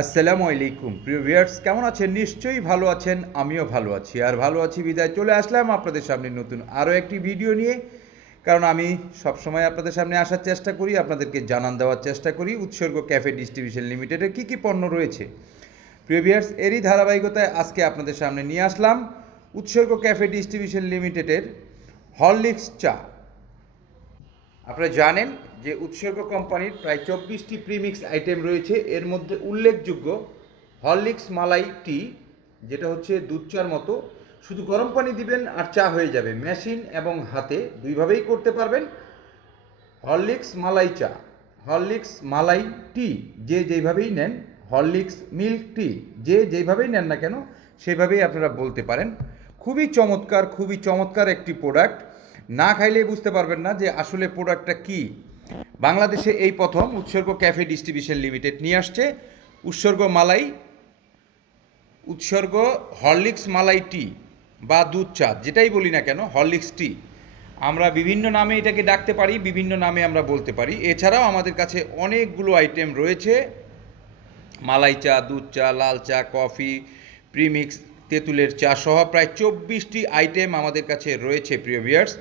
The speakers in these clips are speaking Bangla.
আসসালামু আলাইকুম। প্রিয় ভিউয়ার্স, কেমন আছেন? নিশ্চয়ই ভালো আছেন, আমিও ভালো আছি। আর ভালো আছি বিদায়। চলে আসলাম আপনাদের সামনে নতুন আরও একটি ভিডিও নিয়ে। কারণ আমি সবসময় আপনাদের সামনে আসার চেষ্টা করি, আপনাদেরকে জানান দেওয়ার চেষ্টা করি। উৎসর্গ ক্যাফে ডিস্ট্রিবিউশন লিমিটেডের কী কী পণ্য রয়েছে? প্রিয় ভিউয়ার্স, এরই ধারাবাহিকতায় আজকে আপনাদের সামনে নিয়ে আসলাম উৎসর্গ ক্যাফে ডিস্ট্রিবিউশন লিমিটেডের হরলিক্স চা। আপনারা জানেন যে উৎসর্গ কোম্পানির প্রায় চব্বিশটি প্রিমিক্স আইটেম রয়েছে, এর মধ্যে উল্লেখযোগ্য হরলিক্স মালাই টি, যেটা হচ্ছে দুধ চার মতো। শুধু গরম পানি দিবেন আর চা হয়ে যাবে। মেশিন এবং হাতে দুইভাবেই করতে পারবেন হরলিক্স মালাই চা। হরলিক্স মালাই টি, যে যেইভাবেই নেন, হরলিক্স মিল্ক টি, যে যেইভাবেই নেন না কেন, সেভাবেই আপনারা বলতে পারেন। খুবই চমৎকার খুবই চমৎকার একটি প্রোডাক্ট না খাইলে বুঝতে পারবেন না যে আসলে প্রোডাক্টটা কি। বাংলাদেশে এই প্রথম উৎসর্গ ক্যাফে ডিস্ট্রিবিউশন লিমিটেড নিয়ে আসছে। উৎসর্গ মালাই, উৎসর্গ হরলিক্স মালাই টি বা দুধ চা, যেটাই বলি না কেন, হরলিক্স টি। আমরা বিভিন্ন নামে এটাকে ডাকতে পারি, বিভিন্ন নামে আমরা বলতে পারি। এছাড়াও আমাদের কাছে অনেকগুলো আইটেম রয়েছে। মালাই চা, দুধ চা, লাল চা, কফি, প্রিমিক্স, তেঁতুলের চা সহ প্রায় চব্বিশটি আইটেম আমাদের কাছে রয়েছে, প্রিয় ভিয়ার্স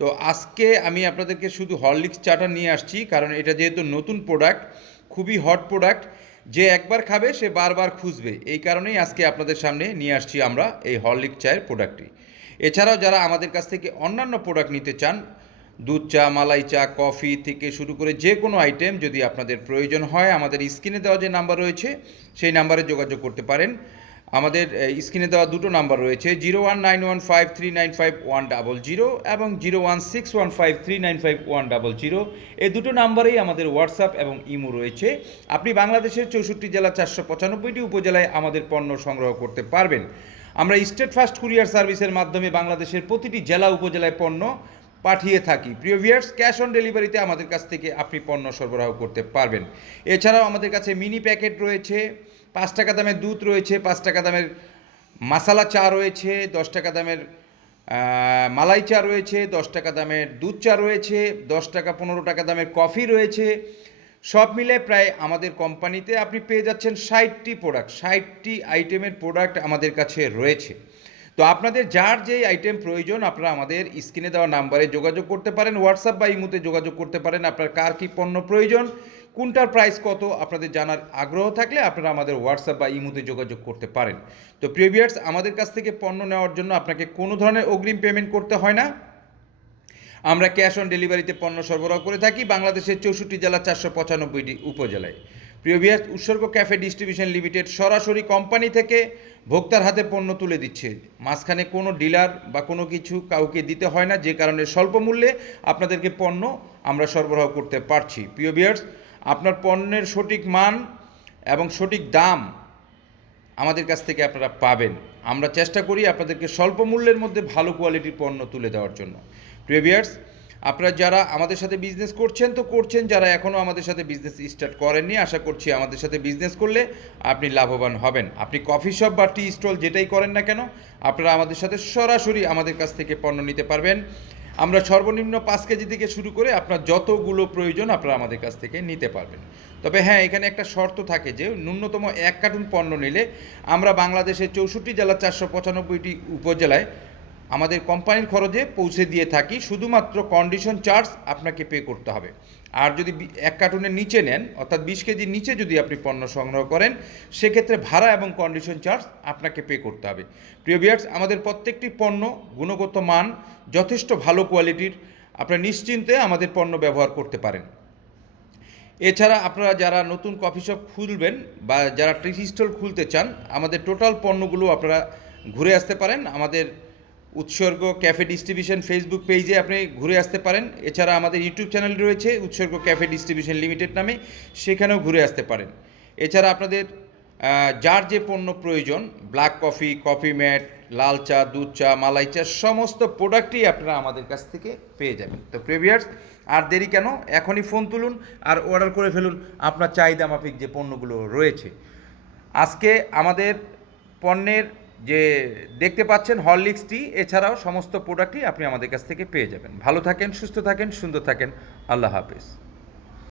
তো আজকে আমি আপনাদেরকে শুধু হরলিক্স চাটা নিয়ে আসছি, কারণ এটা যেহেতু নতুন প্রোডাক্ট খুবই হট প্রোডাক্ট যে একবার খাবে সে বারবার খুঁজবে। এই কারণেই আজকে আপনাদের সামনে নিয়ে আসছি আমরা এই হরলিক্স চায়ের প্রোডাক্টটি এছাড়াও যারা আমাদের কাছ থেকে অন্যান্য প্রোডাক্ট নিতে চান, দুধ চা, মালাই চা, কফি থেকে শুরু করে যে কোনো আইটেম যদি আপনাদের প্রয়োজন হয়, আমাদের স্ক্রিনে দেওয়া যে নাম্বার রয়েছে, সেই নাম্বারে যোগাযোগ করতে পারেন। আমাদের স্ক্রিনে দেওয়া দুটো নাম্বার রয়েছে, zero one nine one five three nine five one double zero এবং zero one six one five three nine five one double zero. এই দুটো নাম্বারেই আমাদের হোয়াটসঅ্যাপ এবং ইমো রয়েছে। আপনি বাংলাদেশের চৌষট্টি জেলা চারশো পঁচানব্বইটি উপজেলায় আমাদের পণ্য সংগ্রহ করতে পারবেন। আমরা স্টেট ফাস্ট কুরিয়ার সার্ভিসের মাধ্যমে বাংলাদেশের প্রতিটি জেলা উপজেলায় পণ্য পাঠিয়ে থাকি। প্রিয় ভিয়ার্স ক্যাশ অন ডেলিভারিতে আমাদের কাছ থেকে আপনি পণ্য সরবরাহ করতে পারবেন। এছাড়াও আমাদের কাছে মিনি প্যাকেট রয়েছে পাঁচ টাকা দামের দুধ রয়েছে, পাঁচ টাকা দামের মাসালা চা রয়েছে, দশ টাকা দামের মালাই চা রয়েছে, দশ টাকা দামের দুধ চা রয়েছে, দশ টাকা পনেরো টাকা দামের কফি রয়েছে। সব মিলে প্রায় আমাদের কোম্পানিতে আপনি পেয়ে যাচ্ছেন ষাটটি প্রোডাক্ট, ষাটটি আইটেমের প্রোডাক্ট আমাদের কাছে রয়েছে। তো আপনাদের যার যেই আইটেম প্রয়োজন, আপনারা আমাদের স্ক্রিনে দেওয়া নাম্বারে যোগাযোগ করতে পারেন, হোয়াটসঅ্যাপ বা ইমুতে যোগাযোগ করতে পারেন, আপনার কার কী পণ্য প্রয়োজন কোনটার প্রাইস কত? আপনাদের জানার আগ্রহ থাকলে আপনারা আমাদের হোয়াটসঅ্যাপ বা ইমুতে যোগাযোগ করতে পারেন। তো প্রিভিয়ার্স আমাদের কাছ থেকে পণ্য নেওয়ার জন্য আপনাকে কোনো ধরনের অগ্রিম পেমেন্ট করতে হয় না। আমরা ক্যাশ অন ডেলিভারিতে পণ্য সরবরাহ করে থাকি বাংলাদেশের চৌষট্টি জেলা চারশো পঁচানব্বইটি উপজেলায়। প্রিয় বিয়াস উৎসর্গ ক্যাফে ডিস্ট্রিবিউশন লিমিটেড সরাসরি কোম্পানি থেকে ভোক্তার হাতে পণ্য তুলে দিচ্ছে। মাঝখানে কোনো ডিলার বা কোনো কিছু কাউকে দিতে হয় না, যে কারণে স্বল্প মূল্যে আপনাদেরকে পণ্য আমরা সরবরাহ করতে পারছি। প্রিয় বিয়ার্স আপনার পণ্যের সঠিক মান এবং সঠিক দাম আমাদের কাছ থেকে আপনারা পাবেন। আমরা চেষ্টা করি আপনাদেরকে স্বল্প মূল্যের মধ্যে ভালো কোয়ালিটির পণ্য তুলে দেওয়ার জন্য। প্রিভিয়ার্স আপনারা যারা আমাদের সাথে বিজনেস করছেন তো করছেন, যারা এখনও আমাদের সাথে বিজনেস স্টার্ট করেননি, আশা করছি আমাদের সাথে বিজনেস করলে আপনি লাভবান হবেন। আপনি কফি শপ বা টি স্টল যেটাই করেন না কেন, আপনারা আমাদের সাথে সরাসরি আমাদের কাছ থেকে পণ্য নিতে পারবেন। আমরা সর্বনিম্ন পাঁচ কেজি থেকে শুরু করে আপনার যতগুলো প্রয়োজন আপনারা আমাদের কাছ থেকে নিতে পারবেন। তবে হ্যাঁ এখানে একটা শর্ত থাকে যে ন্যূনতম এক কার্টুন পণ্য নিলে আমরা বাংলাদেশের চৌষট্টি জেলার চারশো পঁচানব্বইটি উপজেলায় আমাদের কোম্পানির খরচে পৌঁছে দিয়ে থাকি, শুধুমাত্র কন্ডিশন চার্জ আপনাকে পে করতে হবে। আর যদি এক কার্টুনের নিচে নেন, অর্থাৎ বিশ কেজির নিচে যদি আপনি পণ্য সংগ্রহ করেন, সেক্ষেত্রে ভাড়া এবং কন্ডিশন চার্জ আপনাকে পে করতে হবে। প্রিয় বিয়ার্স আমাদের প্রত্যেকটি পণ্য গুণগত মান যথেষ্ট ভালো কোয়ালিটির আপনারা নিশ্চিন্তে আমাদের পণ্য ব্যবহার করতে পারেন। এছাড়া আপনারা যারা নতুন কফি শপ খুলবেন বা যারা টি স্টল খুলতে চান, আমাদের টোটাল পণ্যগুলো আপনারা ঘুরে আসতে পারেন। আমাদের উৎসর্গ ক্যাফে ডিস্ট্রিবিউশন ফেসবুক পেজে আপনি ঘুরে আসতে পারেন। এছাড়া আমাদের ইউটিউব চ্যানেল রয়েছে উৎসর্গ ক্যাফে ডিস্ট্রিবিউশন লিমিটেড নামে, সেখানেও ঘুরে আসতে পারেন। এছাড়া আপনাদের যার যে পণ্য প্রয়োজন, ব্ল্যাক কফি কফি ম্যাট, লাল চা, দুধ চা, মালাই চা, সমস্ত প্রোডাক্টই আপনারা আমাদের কাছ থেকে পেয়ে যাবেন। তো প্রেভিয়ার্স, আর দেরি কেন? এখনই ফোন তুলুন আর অর্ডার করে ফেলুন আপনার চাহিদা মাফিক যে পণ্যগুলো রয়েছে। আজকে আমাদের পণ্যের যে দেখতে পাচ্ছেন হরলিক্সটি, এছাড়াও সমস্ত প্রোডাক্টই আপনি আমাদের কাছ থেকে পেয়ে যাবেন। ভালো থাকেন, সুস্থ থাকেন, সুন্দর থাকেন। আল্লাহ হাফেজ।